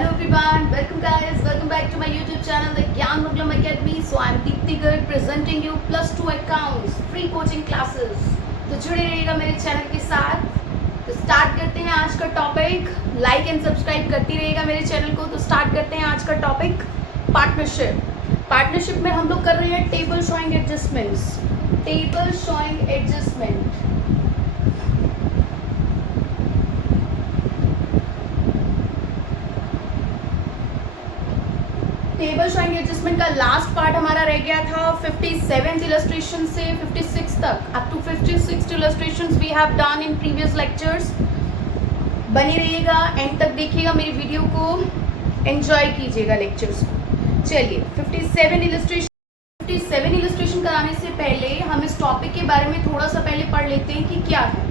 Hello everyone, welcome guys, welcome back to my YouTube channel The Gyan Muglam Academy. So I am Deepti Garg presenting you plus 2 accounts free coaching classes. तो जुड़े रहिएगा मेरे channel के साथ. तो start करते हैं आज का टॉपिक. लाइक एंड सब्सक्राइब करती रहिएगा मेरे चैनल को. तो स्टार्ट करते हैं आज का टॉपिक पार्टनरशिप. पार्टनरशिप में हम लोग कर रहे हैं table showing adjustments. Table showing adjustment. Table showing adjustment का लास्ट पार्ट हमारा रह गया था 57th इलस्ट्रेशन से 56 तक. Up to 56 illustrations we have done in previous lectures. बने रहिएगा, एंड तक देखिएगा मेरी वीडियो को, एंजॉय कीजिएगा लेक्चर्स को. चलिए 57 इलस्ट्रेशन कराने से पहले हम इस टॉपिक के बारे में थोड़ा सा पहले पढ़ लेते हैं कि क्या है.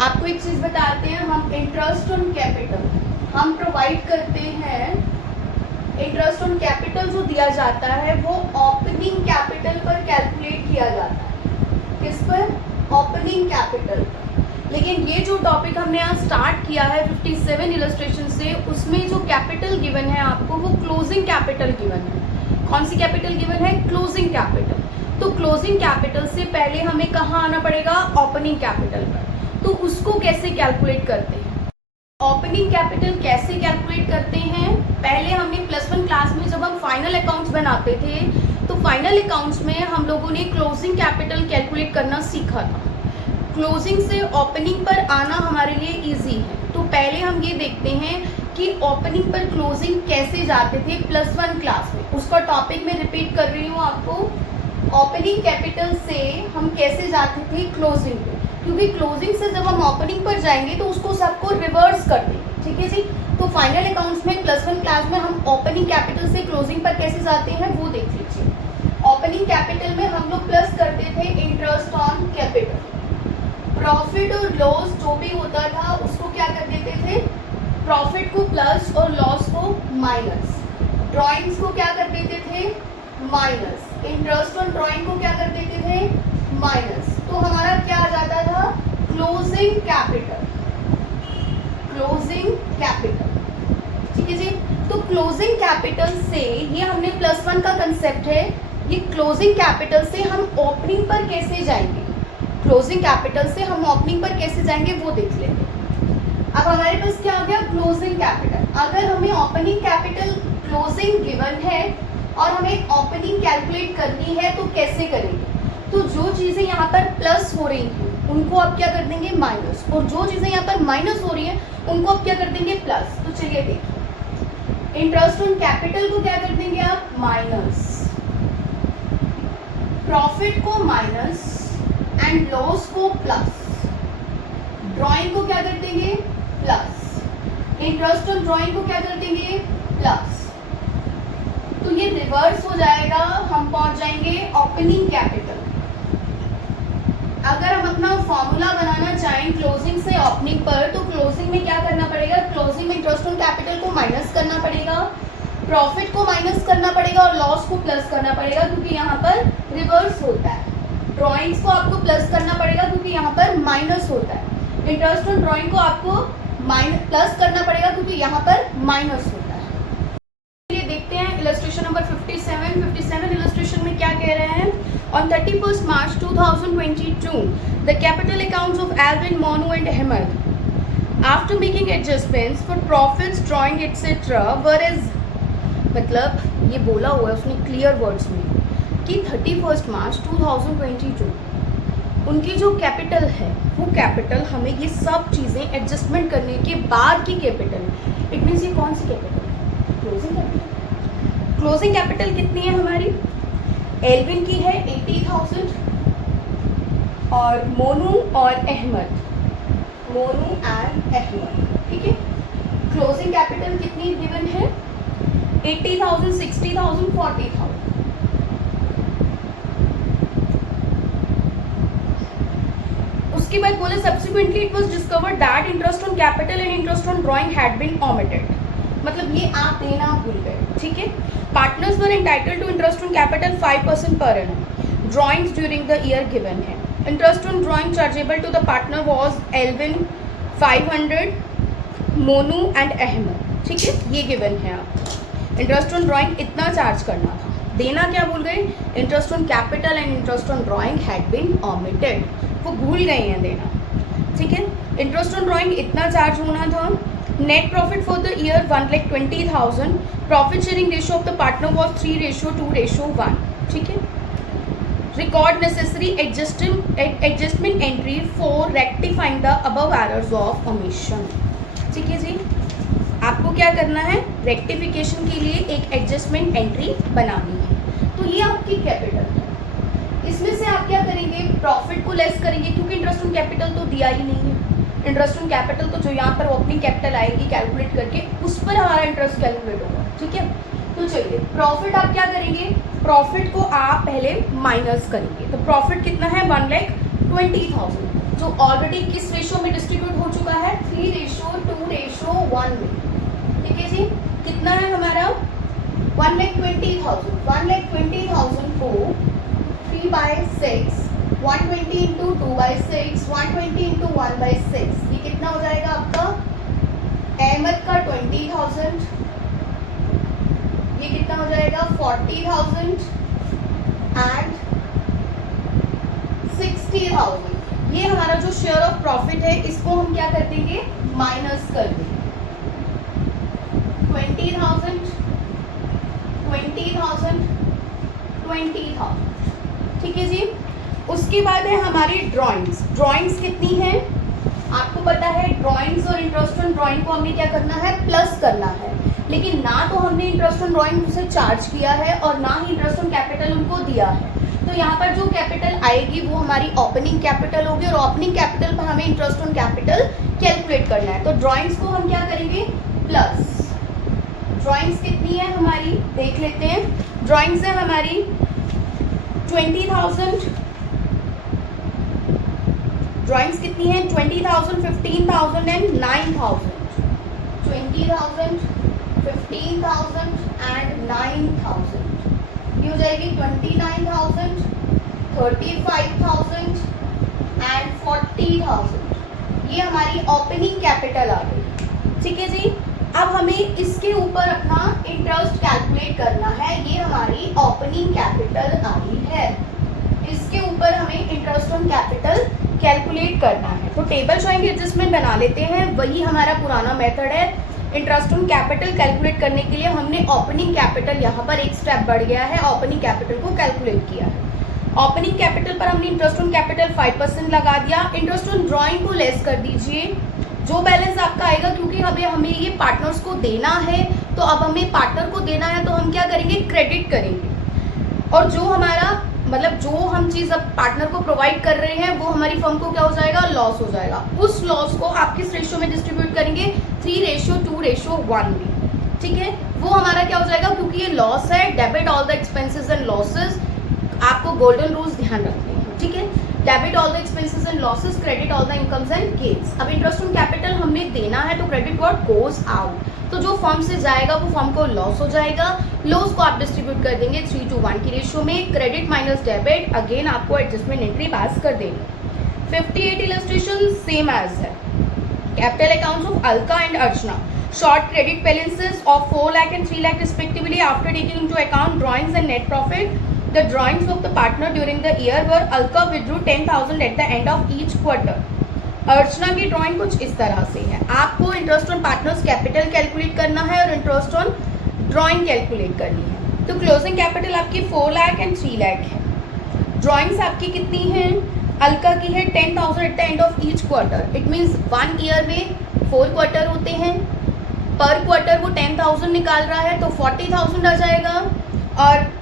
आपको एक चीज़ बताते हैं, हम इंटरेस्ट ऑन कैपिटल हम प्रोवाइड करते हैं. इंटरेस्ट ऑन कैपिटल जो दिया जाता है वो ओपनिंग कैपिटल पर कैलकुलेट किया जाता है. किस पर? ओपनिंग कैपिटल पर. लेकिन ये जो टॉपिक हमने यहाँ स्टार्ट किया है 57 इलस्ट्रेशन से, उसमें जो कैपिटल गिवन है आपको वो क्लोजिंग कैपिटल गिवन है. कौन सी कैपिटल गिवन है? Closing capital. तो क्लोजिंग कैपिटल से पहले हमें कहाँ आना पड़ेगा? ओपनिंग कैपिटल पर. तो उसको कैसे कैलकुलेट करते हैं? ओपनिंग कैपिटल कैसे कैलकुलेट करते हैं? पहले हमने +1 क्लास में जब हम फाइनल अकाउंट्स बनाते थे तो फाइनल अकाउंट्स में हम लोगों ने क्लोजिंग कैपिटल कैलकुलेट करना सीखा था. क्लोजिंग से ओपनिंग पर आना हमारे लिए इजी है. तो पहले हम ये देखते हैं कि ओपनिंग पर क्लोजिंग कैसे जाते थे +1 क्लास में. उसका टॉपिक मैं रिपीट कर रही हूँ आपको. ओपनिंग कैपिटल से हम कैसे जाते थे क्लोजिंग पे, क्योंकि क्लोजिंग से जब हम ओपनिंग पर जाएंगे तो उसको सबको रिवर्स कर देंगे. ठीक है जी. तो फाइनल अकाउंट्स में +1 क्लास में हम ओपनिंग कैपिटल से क्लोजिंग पर कैसे जाते हैं वो देख लीजिए. ओपनिंग कैपिटल में हम लोग प्लस करते थे इंटरेस्ट ऑन कैपिटल. प्रॉफिट और लॉस जो भी होता था उसको क्या कर देते थे? प्रॉफिट को प्लस और लॉस को माइनस. ड्रॉइंग्स को क्या कर देते थे? माइनस. इंटरेस्ट ऑन ड्रॉइंग को क्या कर देते थे? माइनस. तो हमारा क्या आ जाता था? Closing capital. Closing capital. ठीक है जी. तो क्लोजिंग कैपिटल से, ये हमने +1 का कंसेप्ट है, ये क्लोजिंग कैपिटल से हम ओपनिंग पर कैसे जाएंगे, क्लोजिंग कैपिटल से हम ओपनिंग पर कैसे जाएंगे वो देख लेंगे. अब हमारे पास क्या हो गया? Closing capital. अगर हमें ओपनिंग कैपिटल क्लोजिंग गिवन है और हमें ओपनिंग कैलकुलेट करनी है तो कैसे करेंगे? तो जो चीज़ें यहाँ पर प्लस हो रही हैं उनको आप क्या कर देंगे? माइनस. और जो चीज़ें यहाँ पर माइनस हो रही हैं उनको आप क्या कर देंगे? प्लस. तो चलिए देखिए, इंटरेस्ट ऑन कैपिटल को क्या कर देंगे आप? माइनस. प्रॉफिट को माइनस एंड लॉस को प्लस. ड्राइंग को क्या कर देंगे? प्लस. इंटरेस्ट ऑन ड्राइंग को क्या कर देंगे? प्लस. तो ये रिवर्स हो जाएगा, हम पहुंच जाएंगे ओपनिंग कैपिटल. अगर हम अपना फॉर्मूला बनाना चाहें क्लोजिंग से ओपनिंग पर, तो क्लोजिंग में क्या करना पड़ेगा? क्लोजिंग में इंटरेस्ट ऑन कैपिटल को माइनस करना पड़ेगा, प्रॉफिट को माइनस करना पड़ेगा और लॉस को प्लस करना पड़ेगा, क्योंकि यहाँ पर रिवर्स होता है. ड्राइंग्स को आपको प्लस करना पड़ेगा क्योंकि यहाँ पर माइनस होता है. इंटरेस्ट ऑन ड्राइंग को आपको प्लस करना पड़ेगा क्योंकि यहाँ पर माइनस होता है. चलिए देखते हैं इलस्ट्रेशन नंबर 57 इलस्ट्रेशन में क्या कह रहे हैं. On 31st March 2022, the capital accounts of Alvin, Monu and Ahmed, after making adjustments for profits, drawing etc. whereas, मतलब ये बोला हुआ है उसने क्लियर वर्ड्स में कि 31st मार्च 2022 उनकी जो कैपिटल है वो कैपिटल हमें ये सब चीज़ें एडजस्टमेंट करने के बाद की कैपिटल है. इट मीन्स ये कौन सी कैपिटल है? Closing capital. क्लोजिंग कैपिटल कितनी है हमारी? एल्विन की है 80,000 और मोनू और अहमद, मोनू एंड अहमद. ठीक है. क्लोजिंग कैपिटल कितनी गिवन है? 80,000, 60,000, 40,000. उसके बाद बोले subsequently it was discovered that interest on capital and interest on drawing had been omitted. मतलब ये आप देना भूल गए. ठीक है. Partners were entitled to interest on capital 5% per annum. Drawings during the year given है. Interest on drawing chargeable to the partner was Alvin 500, Monu and Ahmad. ठीक है, ये गिवन है आपको। इंटरेस्ट ऑन ड्राइंग इतना चार्ज करना था, देना क्या भूल गए, interest on capital and interest on drawing had been omitted, वो भूल गए हैं देना, ठीक है। इंटरेस्ट ऑन ड्राइंग इतना चार्ज होना था। Net profit for the year 1,20,000, profit sharing ratio of the partner was 3:2:1, ठीक है। Record necessary adjustment entry for rectifying the above errors of omission, ठीक है जी। आपको क्या करना है, रेक्टिफिकेशन के लिए एक एडजस्टमेंट एंट्री बनानी है। तो ये आपकी कैपिटल है, इसमें से आप क्या करेंगे, प्रॉफिट को लेस करेंगे, क्योंकि इंटरेस्ट ऑन कैपिटल तो दिया ही नहीं है। इंटरेस्ट ऑन कैपिटल तो जो यहाँ पर ओपनिंग कैपिटल आएगी कैलकुलेट करके उस पर हमारा इंटरेस्ट कैलकुलेट होगा, ठीक है। तो चलिए प्रॉफिट आप क्या करेंगे, प्रॉफिट को आप पहले माइनस करेंगे। तो प्रॉफिट कितना है, 1,20,000, जो ऑलरेडी किस रेशियो में डिस्ट्रीब्यूट हो चुका है, 3:2:1 में, ठीक है जी। कितना है हमारा 1,20,000, 1,20,000 को 3/6, 120 इंटू 2/6, 120 इंटू 1/6, ये कितना हो जाएगा आपका, अहमद का 20,000, ये कितना हो जाएगा 40,000 एंड 60,000। ये हमारा जो शेयर ऑफ प्रॉफिट है इसको हम क्या कर देंगे, माइनस कर देंगे। 20,000, 20,000, 20,000, ठीक है जी। उसके बाद है हमारी ड्राइंग्स। ड्राइंग्स कितनी है आपको पता है, ड्राइंग्स और इंटरेस्ट ऑन ड्राइंग को हमने क्या करना है, प्लस करना है। लेकिन ना तो हमने इंटरेस्ट ऑन ड्राइंग से चार्ज किया है और ना ही इंटरेस्ट ऑन कैपिटल उनको दिया है। तो यहाँ पर जो कैपिटल आएगी वो हमारी ओपनिंग कैपिटल होगी और ओपनिंग कैपिटल पर हमें इंटरेस्ट ऑन कैपिटल कैलकुलेट करना है। तो ड्राइंग्स को हम क्या करेंगे, प्लस। ड्राइंग्स कितनी है हमारी देख लेते हैं। ड्राइंग्स है हमारी 20,000, ड्राइंग्स कितनी है 20,000, 15,000 एंड 9,000, 20,000, 15,000 एंड 9,000, ये हो जाएगी 29,000, 35,000 एंड 40,000। ये हमारी ओपनिंग कैपिटल आ गई, ठीक है जी। अब हमें इसके ऊपर अपना इंटरेस्ट कैलकुलेट करना है। ये हमारी ओपनिंग कैपिटल आई है, इसके ऊपर हमें इंटरेस्ट ऑन कैपिटल कैलकुलेट करना है। तो टेबल शोइंग एडजस्टमेंट बना लेते हैं, वही हमारा पुराना मेथड है। इंटरेस्ट ऑन कैपिटल कैलकुलेट करने के लिए हमने ओपनिंग कैपिटल, यहाँ पर एक स्टेप बढ़ गया है, ओपनिंग कैपिटल को कैलकुलेट किया है। ओपनिंग कैपिटल पर हमने इंटरेस्ट ऑन कैपिटल 5% लगा दिया। इंटरेस्ट ऑन ड्राइंग को लेस कर दीजिए, जो बैलेंस आपका आएगा, क्योंकि हमें ये पार्टनर्स को देना है, तो अब हमें पार्टनर को देना है तो हम क्या करेंगे, क्रेडिट करेंगे। और जो हमारा मतलब जो हम चीज़ अब पार्टनर को प्रोवाइड कर रहे हैं वो हमारी फर्म को क्या हो जाएगा, लॉस हो जाएगा। उस लॉस को आप किस रेशियो में डिस्ट्रीब्यूट करेंगे, 3:2:1 में, ठीक है। वो हमारा क्या हो जाएगा, क्योंकि ये लॉस है, debit all the expenses and losses. आपको गोल्डन रूल्स ध्यान रखने हैं, ठीक है। Debit all the expenses and losses, credit all the incomes and gains. अब इंटरेस्ट ऑन कैपिटल हमने देना है तो क्रेडिट व्हाट गोज आउट, तो जो फर्म से जाएगा वो फर्म को लॉस हो जाएगा। लॉस को आप डिस्ट्रीब्यूट कर देंगे 3:1 की रेशियो में, क्रेडिट माइनस डेबिट। अगेन आपको एडजस्टमेंट एंट्री पास कर देंगे। 58 इलस्ट्रेशन सेम एज है। Capital accounts of Alka and Archana, short credit balances of 4 lakh and 3 lakh respectively after taking into account drawings and net profit. The drawings of the partner during the year were Alka withdrew 10,000 at the end of each quarter. अर्चना की drawing कुछ इस तरह से है। आपको interest on partners capital calculate करना है और इंटरेस्ट ऑन ड्राइंग कैलकुलेट करनी है। तो क्लोजिंग कैपिटल आपकी 4 लाख एंड 3 लाख है। ड्राइंग्स आपकी कितनी है, अलका की है 10,000 at the end of each quarter. It means 1 year में 4 क्वार्टर होते हैं, पर क्वार्टर वो 10,000 निकाल रहा है तो 40,000 आ जाएगा। और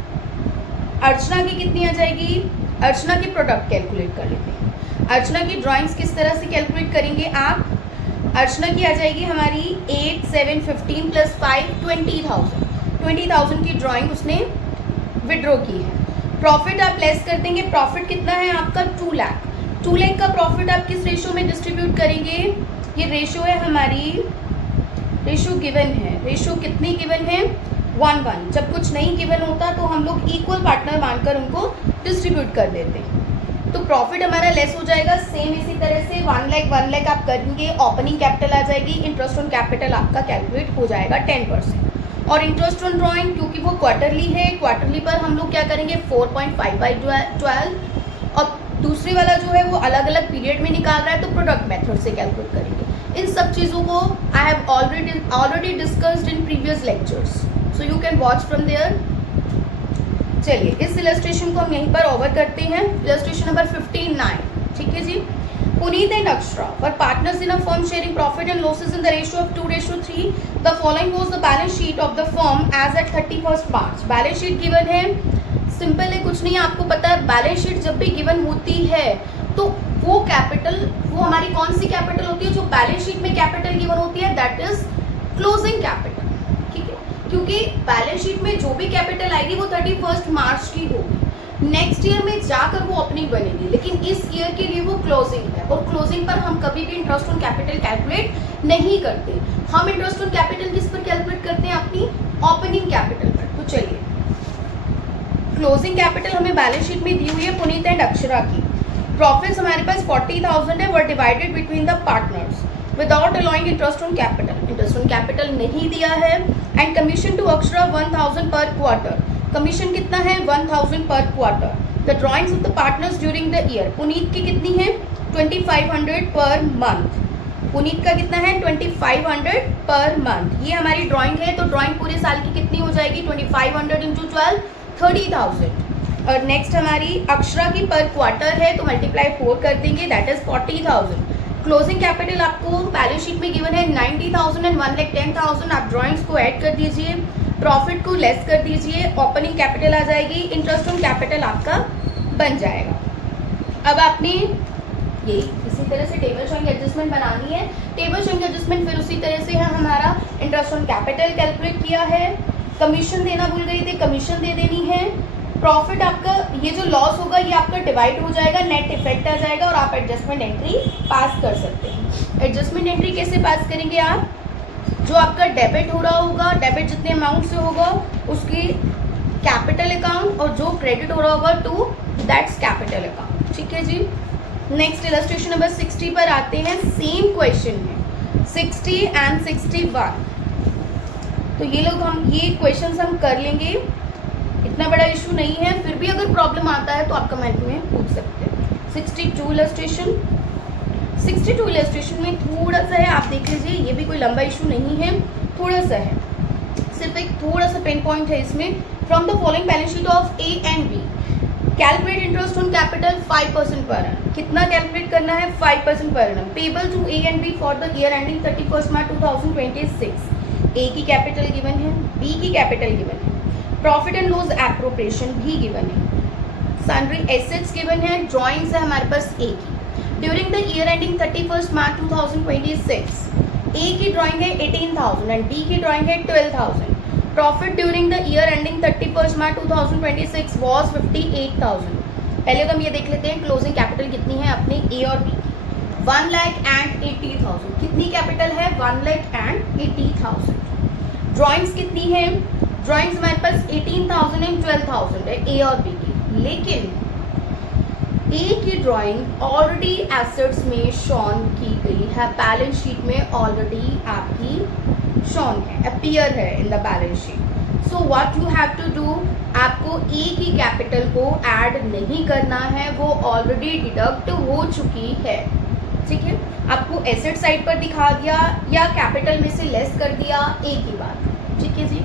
अर्चना की कितनी आ जाएगी, अर्चना की प्रोडक्ट कैलकुलेट कर लेते हैं। अर्चना की ड्राइंग्स किस तरह से कैलकुलेट करेंगे आप, अर्चना की आ जाएगी हमारी 8, 7, 15 प्लस 5 20,000। 20,000 की ड्राइंग उसने विड्रॉ की है। प्रॉफिट आप लेस कर देंगे, प्रॉफिट कितना है आपका 2 लाख। 2 लाख का प्रॉफिट आप किस रेशियो में डिस्ट्रीब्यूट करेंगे, ये रेशियो है हमारी, रेशियो गिवन है। रेशियो कितनी गिवन है, 1:1। जब कुछ नहीं गिवन होता तो हम लोग इक्वल पार्टनर मानकर उनको डिस्ट्रीब्यूट कर देते हैं। तो प्रॉफिट हमारा लेस हो जाएगा। सेम इसी तरह से 1 लाख आप करेंगे, ओपनिंग कैपिटल आ जाएगी, इंटरेस्ट ऑन कैपिटल आपका कैलकुलेट हो जाएगा 10%। और इंटरेस्ट ऑन ड्राइंग क्योंकि वो क्वार्टरली है, क्वार्टरली पर हम लोग क्या करेंगे 4.5/12, और दूसरी वाला जो है वो अलग अलग पीरियड में निकाल रहा है तो प्रोडक्ट मेथड से कैलकुलेट करेंगे। इन सब चीज़ों को I have already discussed in previous lectures, so you can watch from there. चलिए इस इलस्ट्रेशन को हम यहीं पर ओवर करते हैं। इलस्ट्रेशन नंबर 59, ठीक है जी। Puneet and Akshara were partners in a firm sharing profit and losses in the ratio of 2:3। The following was the balance sheet of the firm as at 31 March. Balance sheet given है, simple है, कुछ नहीं है, आपको पता है बैलेंस शीट जब भी गिवन होती है तो वो कैपिटल, वो हमारी कौन सी कैपिटल होती है जो बैलेंस शीट में कैपिटल गिवन होती है, दैट इज क्लोजिंग कैपिटल, ठीक है। क्योंकि बैलेंस शीट में जो भी कैपिटल आएगी वो 31 मार्च की होगी, नेक्स्ट ईयर में जाकर वो ओपनिंग बनेगी, लेकिन इस ईयर के लिए वो क्लोजिंग है। और क्लोजिंग पर हम कभी भी इंटरेस्ट ऑन कैपिटल कैलकुलेट नहीं करते, हम इंटरेस्ट ऑन कैपिटल किस पर कैलकुलेट करते हैं, अपनी ओपनिंग कैपिटल पर। तो चलिए क्लोजिंग कैपिटल हमें बैलेंस शीट में दी हुई है पुनीत एंड अक्षरा की। प्रॉफिट्स हमारे पास 40,000 है, were divided between the partners without allowing interest on capital. Interest on capital नहीं दिया है। एंड कमीशन टू अक्षरा 1,000 पर क्वार्टर। कमीशन कितना है 1,000 पर quarter. The drawings of the partners during the year, Puneet की कितनी है 2,500 पर मंथ। पुनीत का कितना है 2,500 पर मंथ। ये हमारी ड्राइंग है, तो ड्राइंग पूरे साल की कितनी हो जाएगी 2,500 इंटू 12 30,000। और नेक्स्ट हमारी अक्षरा की पर क्वार्टर है तो मल्टीप्लाई 4 कर देंगे, दैट इज 40,000। क्लोजिंग कैपिटल आपको बैलेंस शीट में गिवन है 90,000 एंड 1,10,000। आप ड्राइंग्स को ऐड कर दीजिए, प्रॉफिट को लेस कर दीजिए, ओपनिंग कैपिटल आ जाएगी, इंटरेस्ट ऑन कैपिटल आपका बन जाएगा। अब आपने यही इसी तरह से टेबल शोइंग एडजस्टमेंट बनानी है। टेबल शोइंग एडजस्टमेंट फिर उसी तरह से है हमारा इंटरेस्ट ऑन कैपिटल कैलकुलेट किया है, कमीशन देना भूल गई थी, कमीशन दे देनी है। प्रॉफिट आपका ये जो लॉस होगा ये आपका डिवाइड हो जाएगा, नेट इफेक्ट आ जाएगा और आप एडजस्टमेंट एंट्री पास कर सकते हैं। एडजस्टमेंट एंट्री कैसे पास करेंगे आप, जो आपका डेबिट हो रहा होगा, डेबिट जितने अमाउंट से होगा उसकी कैपिटल अकाउंट, और जो क्रेडिट हो रहा होगा टू दैट्स कैपिटल अकाउंट, ठीक है जी। नेक्स्ट इलस्ट्रेशन नंबर 60 पर आते हैं। सेम क्वेश्चन है 60 एंड 61। तो ये लोग ये क्वेश्चंस हम कर लेंगे, इतना बड़ा इशू नहीं है। फिर भी अगर प्रॉब्लम आता है तो आप कमेंट में पूछ सकते हैं। 62 इलस्ट्रेशन में थोड़ा सा है, आप देख लीजिए, ये भी कोई लंबा इशू नहीं है, थोड़ा सा है, सिर्फ एक थोड़ा सा पेन पॉइंट है इसमें। From the following balance sheet of A and B calculate interest on capital 5% per annum। कितना कैलकुलेट करना है 5% per annum। Payable to A and B for the year ending 31 March 2026। A की capital given है, B की capital given है, profit and loss appropriation भी given है, sundry assets given है, ड्राइंग्स है हमारे पास ए की। During the year ending 31 March 2026 A की ड्राइंग है 18,000 एंड बी की ड्राइंग है 12,000। Profit during the year ending 31 March 2026 was 58,000। पहले तो हम ये देख लेते हैं क्लोजिंग कैपिटल कितनी है अपने ए और बी की, 1,80,000। कितनी कैपिटल है 1,80,000। ड्राइंग्स कितनी है, ड्राइंग्स हमारे पास 18,000 एंड 12,000 है ए और बी की, लेकिन ए की ड्राइंग ऑलरेडी एसेट्स में शॉन की गई है, बैलेंस शीट में ऑलरेडी आपकी शॉन है, अपीयर है in the balance sheet. So what you have to do, आपको ए की कैपिटल को ऐड नहीं करना है, वो ऑलरेडी डिडक्ट हो चुकी है, ठीक है। आपको एसेट साइड पर दिखा दिया या कैपिटल में से लेस कर दिया, ए की बात, ठीक है जी।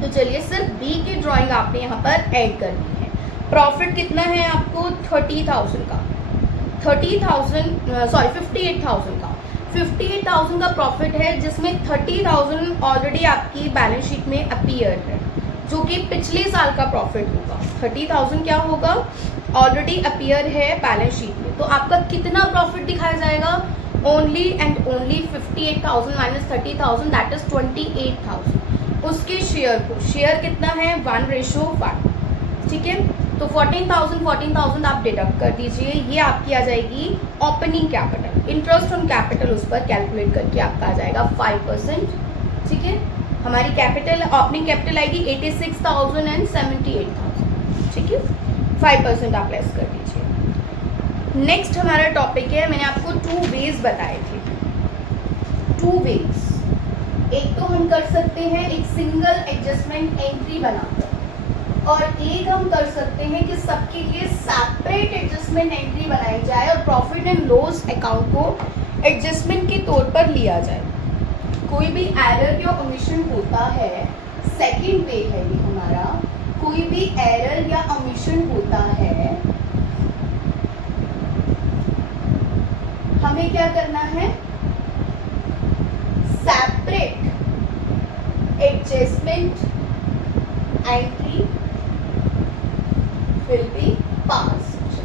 तो चलिए सिर्फ बी की ड्राइंग आपने यहाँ पर ऐड कर दी है। प्रॉफिट कितना है आपको 30,000 का, 58,000 का, 58,000 का प्रॉफिट है, जिसमें 30,000 ऑलरेडी आपकी बैलेंस शीट में अपीयर है, जो कि पिछले साल का प्रॉफिट होगा। 30,000 क्या होगा, ऑलरेडी अपीयर है बैलेंस शीट में। तो आपका कितना प्रॉफिट दिखाया जाएगा, only and only 58,000 minus 30,000 that is 28,000। उसके शेयर को, शेयर कितना है 1:1, ठीक है। तो 14,000 आप डिडक्ट कर दीजिए, ये आपकी आ जाएगी opening capital. Interest on capital उस पर कैलकुलेट करके आपका आ जाएगा 5%, ठीक है। हमारी कैपिटल ओपनिंग कैपिटल आएगी 86,000 एंड 78,000, ठीक है। 5% आप लेस कर दीजिए। नेक्स्ट हमारा टॉपिक है, मैंने आपको 2 वेज बताए थे, 2 वेज। एक तो हम कर सकते हैं एक सिंगल एडजस्टमेंट एंट्री बनाकर, और एक हम कर सकते हैं कि सबके लिए सेपरेट एडजस्टमेंट एंट्री बनाई जाए और प्रॉफिट एंड लॉस अकाउंट को एडजस्टमेंट के तौर पर लिया जाए। कोई भी एरर या ओमिशन होता है, सेकंड वे है ये हमारा, कोई भी एरर या ओमिशन होता है, हमें क्या करना है, separate adjustment entry will be passed,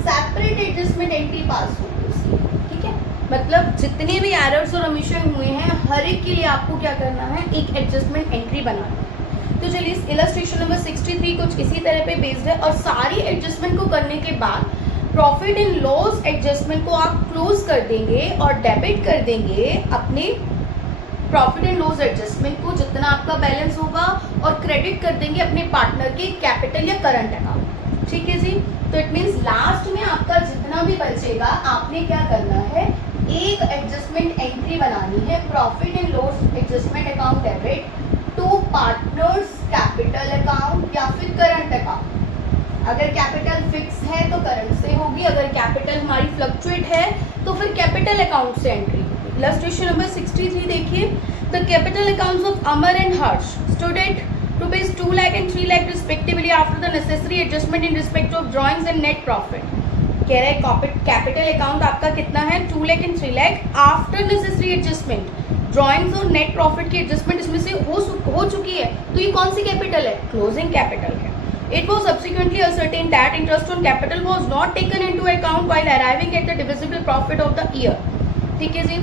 separate adjustment entry पास होगी उसकी, ठीक है। मतलब जितने भी एरर्स और ओमिशन हुए हैं हर एक के लिए आपको क्या करना है, एक एडजस्टमेंट एंट्री बनाना है। तो चलिए इस इलस्ट्रेशन नंबर 63 कुछ इसी तरह पे बेस्ड है, और सारी एडजस्टमेंट को करने के बाद प्रॉफिट एंड लॉस एडजस्टमेंट को आप क्लोज कर देंगे और डेबिट कर देंगे अपने प्रॉफिट एंड लॉस एडजस्टमेंट को, जितना आपका बैलेंस होगा, और क्रेडिट कर देंगे अपने पार्टनर के कैपिटल या करंट अकाउंट, ठीक है जी। तो इट मीन्स लास्ट में आपका जितना भी बचेगा आपने क्या करना है, एक एडजस्टमेंट एंट्री बनानी है, profit and loss adjustment account debit to partners capital account या फिर करंट अकाउंट। अगर कैपिटल फिक्स है तो करंट से होगी, अगर कैपिटल हमारी फ्लक्चुएट है तो फिर कैपिटल अकाउंट से एंट्री होगी। इलस्ट्रेशन नंबर 63 देखिए, the capital accounts of Amar and Harsh stood at ₹2 lakh and 3 lakh respectively after the necessary adjustment in respect of drawings and net profit। कह रहे हैं कैपिटल अकाउंट आपका कितना है, 2 lakh and 3 lakh after necessary adjustment, drawings और net profit की adjustment इसमें से हो चुकी है, तो ये कौन सी कैपिटल है, क्लोजिंग कैपिटल है। It was subsequently ascertained that interest on capital was not taken into account while arriving at the divisible profit of the year, ठीक है जी।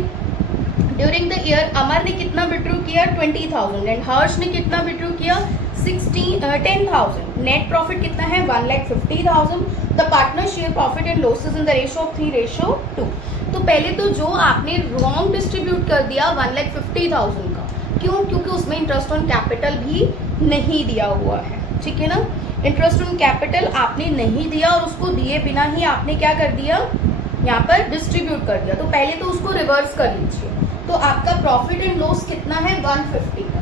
ड्यूरिंग द ईयर अमर ने कितना विड्रॉ किया, 20,000, एंड हर्ष ने कितना विड्रॉ किया, 10,000। नेट प्रॉफिट कितना है, 1,50,000। The partner share profit and losses in the ratio of 3:2। तो पहले तो जो आपने रॉन्ग डिस्ट्रीब्यूट कर दिया 1,50,000 का, क्यों, क्योंकि उसमें इंटरेस्ट ऑन कैपिटल भी नहीं दिया हुआ है, ठीक है ना। इंटरेस्ट ऑन कैपिटल आपने नहीं दिया और उसको दिए बिना ही आपने क्या कर दिया, यहाँ पर डिस्ट्रीब्यूट कर दिया। तो पहले तो उसको रिवर्स कर लीजिए। तो आपका प्रॉफिट एंड लॉस कितना है, 150 का,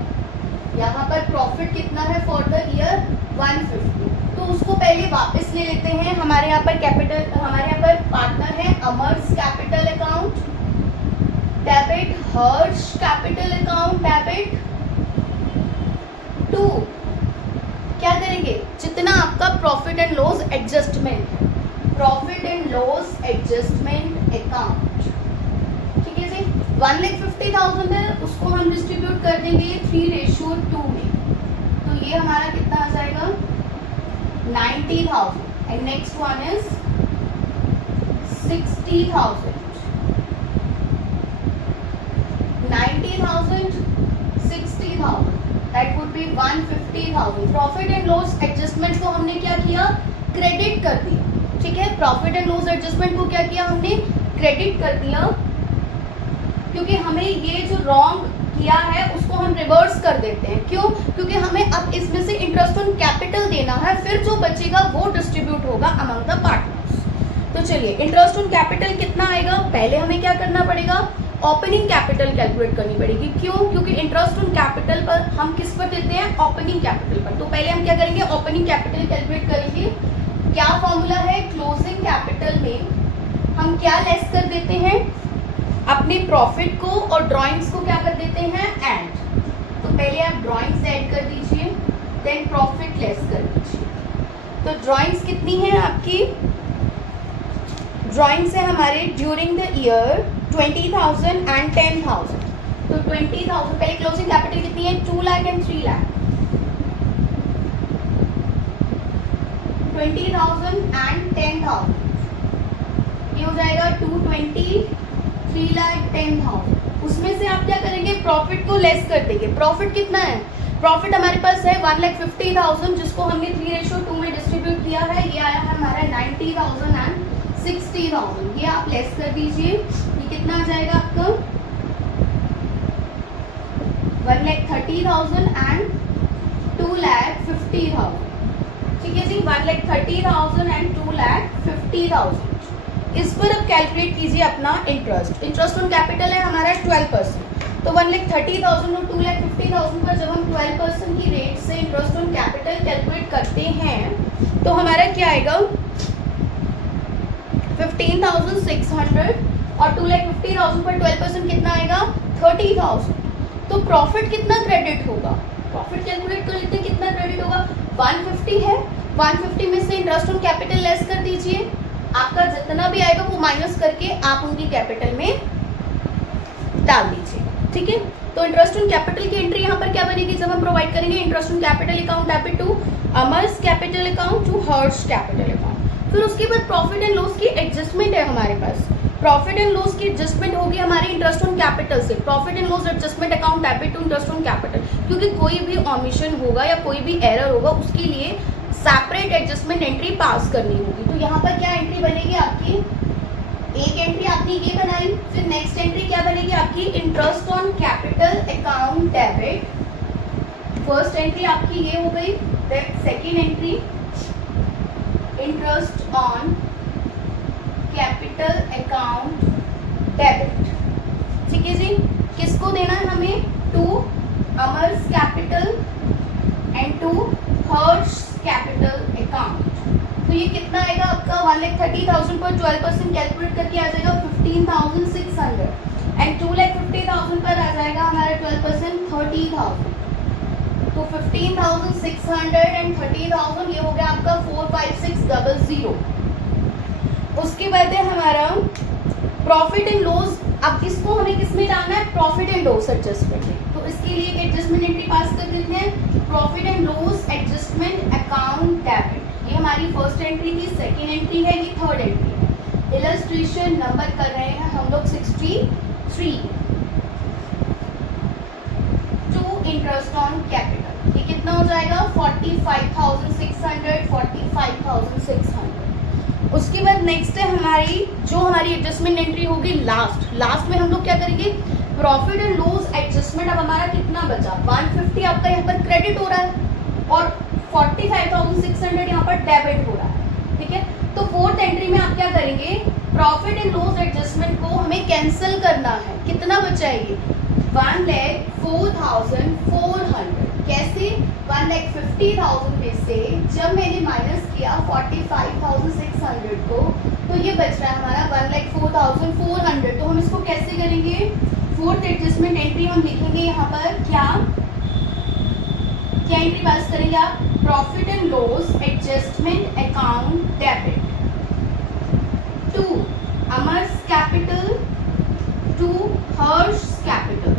यहाँ पर प्रॉफिट कितना है फॉर द ईयर 150। तो उसको पहले वापस ले लेते हैं। हमारे यहाँ पर कैपिटल, हमारे यहाँ पर पार्टनर है Amar's capital account debit, Harsh capital account debit to, क्या करेंगे, जितना आपका प्रॉफिट एंड लॉस एडजस्टमेंट है, profit and loss adjustment account, ठीक है जी। 1,50,000 है, उसको हम डिस्ट्रीब्यूट कर देंगे 3:2 में, तो ये हमारा कितना आ जाएगा, 90,000। And next one is 60,000, 90,000, 60,000, that would be 150,000। Profit and loss adjustment को हमने क्या किया, क्रेडिट कर दिया, ठीक है। प्रॉफिट एंड लॉस एडजस्टमेंट को क्या किया हमने, क्रेडिट कर दिया, क्योंकि हमें ये जो रॉन्ग किया है उसको हम रिवर्स कर देते हैं। क्यों, क्योंकि हमें अब इसमें से इंटरेस्ट ऑन कैपिटल देना है, फिर जो बचेगा वो डिस्ट्रीब्यूट होगा अमंग द पार्टनर्स। तो चलिए इंटरेस्ट ऑन कैपिटल कितना आएगा, पहले हमें क्या करना पड़ेगा, ओपनिंग कैपिटल कैलकुलेट करनी पड़ेगी। क्यों, क्योंकि इंटरेस्ट ऑन कैपिटल पर हम किस पर देते हैं, ओपनिंग कैपिटल पर। तो पहले हम क्या करेंगे, ओपनिंग कैपिटल कैलकुलेट करेंगे। क्या फॉर्मूला है, क्लोजिंग कैपिटल में हम क्या लेस कर देते हैं, अपने प्रॉफिट को और ड्राइंग्स को क्या कर देते हैं, ऐड। तो पहले आप ड्राइंग्स ऐड कर दीजिए, देन प्रॉफिट लेस कर दीजिए। तो ड्राइंग्स कितनी है आपकी, ड्राइंग्स है हमारे ड्यूरिंग द ईयर 20,000 एंड 10,000। तो 20,000, पहले क्लोजिंग कैपिटल कितनी है, 2 लाख एंड 3 लाख, 20,000 एंड 10,000, ये हो जाएगा 220, 3 लाख 10,000। उसमें से आप क्या करेंगे, प्रॉफिट को लेस कर देंगे। प्रॉफिट कितना है, प्रॉफिट हमारे पास है 1,50,000, जिसको हमने 3:2 में डिस्ट्रीब्यूट किया है, ये आया है हमारा 90,000 एंड 60,000। ये आप लेस कर दीजिए, ये कितना आ जाएगा आपका, 1,30,000 एंड 2,50,000, ठीक है जी। 1,30,000 एंड 2,50,000, इस पर अब कैलकुलेट कीजिए अपना इंटरेस्ट। इंटरेस्ट ऑन कैपिटल है हमारा 12%, तो 1,30,000 और 2,50,000 पर जब हम 12% की रेट से इंटरेस्ट ऑन कैपिटल कैलकुलेट करते हैं तो हमारा क्या आएगा 15,600 और 2,50,000 पर 12% कितना आएगा 30,000। तो प्रॉफिट कितना क्रेडिट होगा, प्रॉफिट कैलकुलेट कर लेते हैं कितना क्रेडिट होगा 150 है, 150 में से इंटरेस्ट ऑन कैपिटल लेस कर दीजिए, आपका जितना भी आएगा वो माइनस करके आप उनकी कैपिटल में डाल दीजिए। ठीक है, तो इंटरेस्ट ऑन कैपिटल की एंट्री यहाँ पर क्या बनेगी जब हम प्रोवाइड करेंगे interest on capital account debit to Amar's capital account to Harsh capital account. फिर उसके बाद प्रॉफिट एंड लॉस की एडजस्टमेंट है हमारे पास। प्रॉफिट एंड लॉस की एडजस्टमेंट होगी हमारे इंटरेस्ट ऑन कैपिटल से, profit and loss adjustment account debit to interest on capital, क्योंकि कोई भी ऑमिशन होगा या कोई भी एरर होगा उसके लिए सेपरेट एडजस्टमेंट एंट्री पास करनी होगी। तो यहाँ पर क्या एंट्री बनेगी आपकी, एक एंट्री आपने ये बनाई, फिर नेक्स्ट एंट्री क्या बनेगी आपकी interest on capital account debit. First entry आपकी ये हो गई, second entry interest on capital account debit. ठीक है जी, किसको देना है हमें, to Amar's capital and to Harsh capital account. तो ये कितना आएगा आपका 1,30,000 पर 12% कैलकुलेट करके आ जाएगा 15,600 एंड 2,50,000 पर आ जाएगा हमारा 12% 30,000। तो 15,600 एंड 30,000 ये हो गया आपका 45600। उसके बाद है हमारा प्रॉफिट एंड लॉस। अब इसको हमें किस में डालना है, प्रॉफिट एंड लॉस एडजस्टमेंट में। तो इसके लिए एक एडजस्टमेंट एंट्री पास कर देते हैं, profit and loss adjustment account debit. ये हमारी फर्स्ट एंट्री थी, सेकेंड एंट्री है, ये थर्ड एंट्री है। इलस्ट्रेशन नंबर कर रहे हैं हम लोग 63 टू इंटरेस्ट ऑन कैपिटल। ये कितना हो जाएगा 45,600 45,600। उसके बाद नेक्स्ट है हमारी जो हमारी एडजस्टमेंट एंट्री होगी लास्ट में हम लोग क्या करेंगे, प्रॉफिट एंड लॉस एडजस्टमेंट। अब हमारा कितना बचा 150 आपका यहाँ पर क्रेडिट हो रहा है और 45,600 यहाँ पर डेबिट हो रहा है। ठीक है, तो फोर्थ एंट्री में आप क्या करेंगे, प्रॉफिट एंड लॉस एडजस्टमेंट को हमें कैंसिल करना है। कितना बचाएगी 1,04,400। कैसे 1,50,000 में से जब मैंने माइनस किया 45,600 को, तो ये बच रहा है हमारा 1,04,400। तो हम इसको कैसे करेंगे, फोर्थ एडजस्टमेंट एंट्री हम लिखेंगे यहाँ पर क्या एंट्री पास करेंगे आप, profit and loss adjustment account debit to Amar's capital to Harsh capital.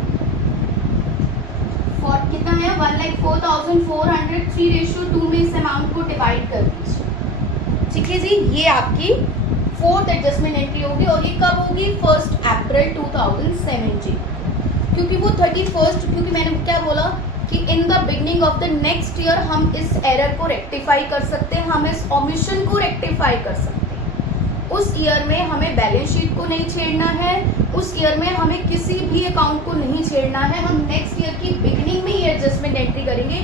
For कितना है 1,04,400, 3:2 में इस अमाउंट को डिवाइड कर दीजिए। ठीक है जी, ये आपकी फोर्थ एडजस्टमेंट एंट्री होगी और ये कब होगी 1 अप्रैल 2017, क्योंकि वो 31st, क्योंकि मैंने क्या बोला कि in the beginning of the next year हम इस एरर को रेक्टिफाई कर सकते हैं, हम इस ओमिशन को रेक्टिफाई कर सकते हैं। उस ईयर में हमें बैलेंस शीट को नहीं छेड़ना है, उस ईयर में हमें किसी भी अकाउंट को नहीं छेड़ना है, हम नेक्स्ट ईयर की बिगनिंग में ये एडजस्टमेंट एंट्री करेंगे।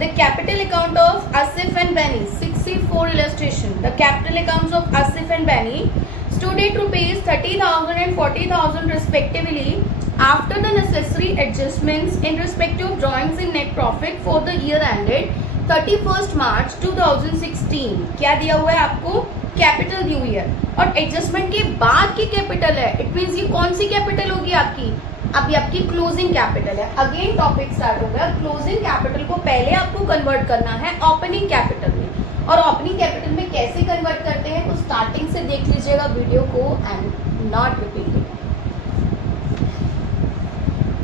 The capital account of Asif and Bani, 64 illustration. The capital accounts of Asif and Bani stood at rupees 30,000 and 40,000 respectively after the necessary adjustments in respective drawings in net profit for the year ended 31st March 2016. क्या दिया हुआ है आपको, capital new year और adjustment के बाद की capital है। इट मीन्स ये कौन सी कैपिटल होगी आपकी, अभी आपकी क्लोजिंग कैपिटल है। अगेन टॉपिक स्टार्ट हो गया, क्लोजिंग कैपिटल को पहले आपको कन्वर्ट करना है ओपनिंग कैपिटल में। और ओपनिंग कैपिटल में कैसे कन्वर्ट करते हैं तो स्टार्टिंग से देख लीजिएगा वीडियो को एंड नॉट रिपीटिंग।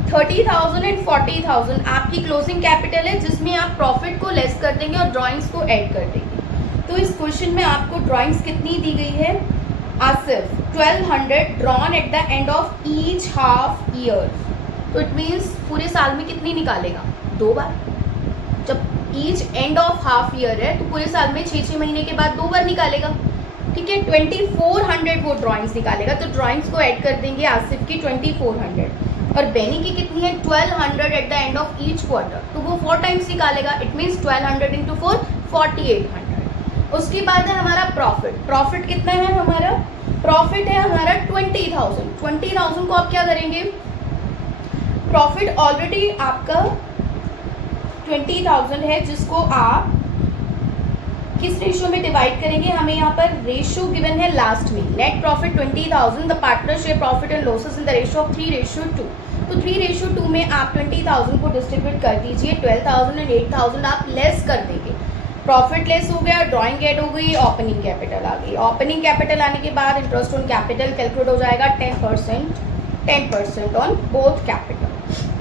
30,000 एंड 40,000 आपकी क्लोजिंग कैपिटल है जिसमें आप प्रॉफिट को लेस कर देंगे और ड्रॉइंग्स को ऐड कर देंगे। तो इस क्वेश्चन में आपको ड्रॉइंग्स कितनी दी गई है, Asif 1200 drawn at the end of each half year. तो इट मीन्स पूरे साल में कितनी निकालेगा, 2 बार। जब each end of half year है तो पूरे साल में 6 महीने के बाद 2 बार निकालेगा। ठीक है, 2400 वो ड्रॉइंग्स निकालेगा। तो ड्रॉइंग्स को ऐड कर देंगे आसिफ की 2400 और बेनी की कितनी है 1200 at the end of each quarter. तो वो 4 टाइम्स निकालेगा। It means 1200 into 4 4800। उसके बाद है हमारा प्रॉफिट कितना है हमारा, प्रॉफिट है हमारा 20,000 को आप क्या करेंगे, प्रॉफिट ऑलरेडी आपका 20,000 है जिसको आप किस रेशियो में डिवाइड करेंगे, हमें यहाँ पर रेशियो गिवन है लास्ट में, net profit 20,000, the partner share profit and losses in the ratio of 3:2, तो 3:2 में आप 20,000 को डिस्ट्रीब्यूट कर दीजिए, 12,000 एंड 8,000 आप लेस कर देंगे, प्रॉफिट लेस हो गया, ड्राइंग एड हो गई, ओपनिंग कैपिटल आ गई, ओपनिंग कैपिटल आने के बाद इंटरेस्ट ऑन कैपिटल कैलकुलेट हो जाएगा 10% on both capital.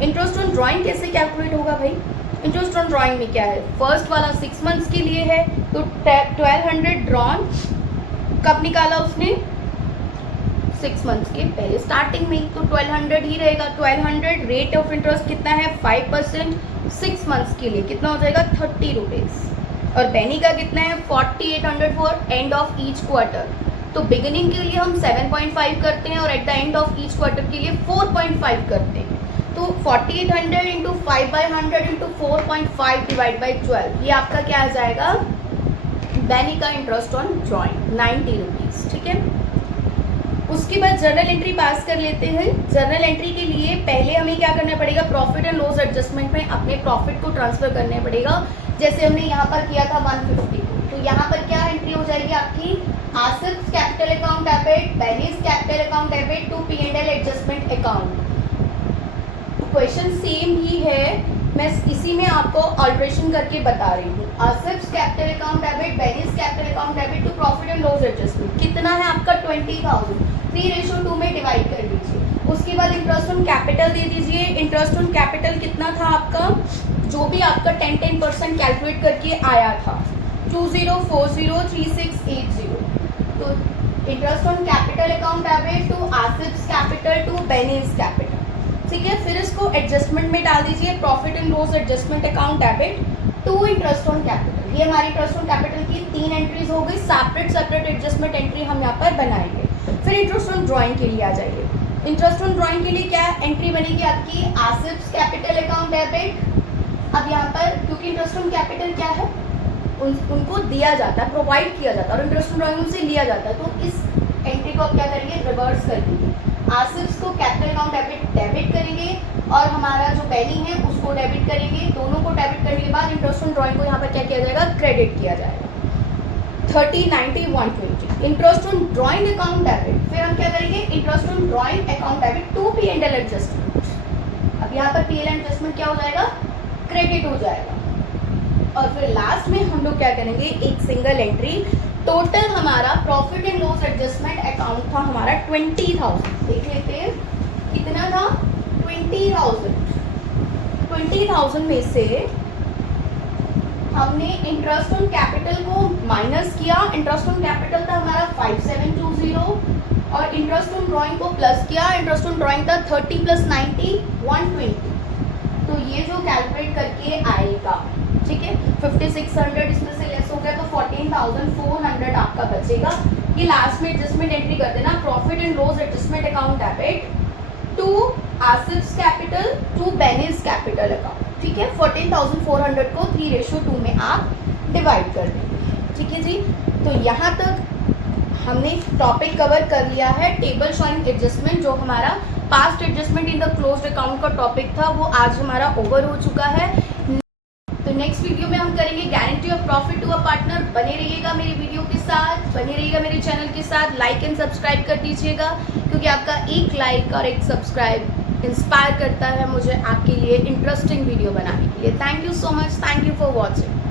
Interest on drawing कैसे कैलकुलेट होगा भाई, इंटरेस्ट ऑन ड्राइंग में क्या है, फर्स्ट वाला 6 मंथ्स के लिए है तो 1200 ड्रॉन कब निकाला उसने, 6 मंथ्स के पहले स्टार्टिंग में, तो 1200 ही रहेगा, 1200 रेट ऑफ इंटरेस्ट कितना है 5%, 6 मंथ्स के लिए कितना हो जाएगा 30 रुपीज़, और बेनी का कितना है 4800 for end of each quarter, तो बिगिनिंग के लिए हम 7.5 करते हैं और at the end of each quarter के लिए 4.5 करते हैं, तो 4800 इंटू 5/100 इंटू 4.5 डिवाइड बाई 12, ये आपका क्या आ जाएगा, बेनी का इंटरेस्ट ऑन ड्रॉइंग 90 रुपीज़, ठीक है। उसके बाद जर्नल एंट्री पास कर लेते हैं। जर्नल एंट्री के लिए पहले हमें क्या करना पड़ेगा, प्रॉफिट एंड लॉस एडजस्टमेंट में अपने प्रॉफिट को ट्रांसफर करना पड़ेगा, जैसे हमने यहाँ पर किया था 152, तो यहाँ पर क्या एंट्री हो जाएगी आपकी, Asif's capital account debit, Benny's capital account debit to P&L adjustment account. Question same ही है, मैं इसी में आपको ऑल्ट्रेशन करके बता रही हूँ। Asif's capital account debit, Benny's capital account debit to profit and loss adjustment, कितना है आपका 20,000, 3:2 में डिवाइड कर दीजिए। उसके बाद इंटरेस्ट ऑन कैपिटल दे दीजिए, इंटरेस्ट ऑन कैपिटल कितना था आपका, जो भी आपका 10% कैलकुलेट करके आया था 20403680, तो interest on capital account debit to Asif's capital to Benny's capital, ठीक है। फिर इसको एडजस्टमेंट में डाल दीजिए, profit and loss adjustment account debit to interest on capital, ये हमारी इंटरेस्ट ऑन कैपिटल की 3 एंट्रीज हो गई, सेपरेट एडजस्टमेंट एंट्री हम यहाँ पर बनाएंगे। फिर इंटरेस्ट ऑन ड्राइंग के लिए आ जाइए, इंटरेस्ट ऑन ड्राइंग के लिए क्या एंट्री बनेगी आपकी, आसिफ्स कैपिटल अकाउंट डेबिट, अब यहाँ पर क्योंकि इंटरेस्ट ऑन कैपिटल क्या है, उनको दिया जाता है, प्रोवाइड किया जाता है, और इंटरेस्ट ऑन ड्राइंग उनसे लिया जाता है, तो इस एंट्री को आप क्या करेंगे, रिवर्स कर देंगे, आसिफ्स को कैपिटल अकाउंट डेबिट करेंगे और हमारा जो बेनी है उसको डेबिट करेंगे, दोनों को डेबिट करने के बाद इंटरेस्ट ऑन ड्राइंग को यहाँ पर क्या किया जाएगा, क्रेडिट किया जाएगा 30, 90, 120। Interest on drawing account debit, फिर हम क्या करेंगे, interest on drawing account debit to P&L adjustment, अब यहाँ पर P&L एडजस्टमेंट क्या हो जाएगा, क्रेडिट हो जाएगा, और फिर लास्ट में हम लोग क्या करेंगे, एक सिंगल एंट्री, टोटल हमारा profit and loss adjustment account था हमारा 20,000, देख लेते हैं कितना था 20,000 में से हमने इंटरेस्ट ऑन कैपिटल को माइनस किया, इंटरेस्ट ऑन कैपिटल था हमारा 5720 और इंटरेस्ट ऑन ड्राइंग को प्लस किया, इंटरेस्ट ऑन ड्राइंग था 30 + 90 120, तो ये जो कैलकुलेट करके आएगा, ठीक है, 5600 इसमें से लेस हो गया तो 14,400 आपका बचेगा। ये लास्ट में एडजस्टमेंट एंट्री कर देना, profit and loss adjustment account debit to Asif's capital to Benny's capital account, ठीक है। 14,400 को 3:2 में आप डिवाइड कर देंगे, ठीक है जी। तो यहाँ तक हमने टॉपिक कवर कर लिया है, टेबल शोइंग एडजस्टमेंट, जो हमारा past adjustment in the closed account का टॉपिक था, वो आज हमारा ओवर हो चुका है। तो नेक्स्ट वीडियो में हम करेंगे guarantee of profit to a partner. बने रहिएगा मेरी वीडियो के साथ, बने रहिएगा मेरे चैनल के साथ, लाइक एंड सब्सक्राइब कर दीजिएगा, क्योंकि आपका एक लाइक और एक सब्सक्राइब इंस्पायर करता है मुझे आपके लिए इंटरेस्टिंग वीडियो बनाने के लिए। Thank you so much, thank you for watching.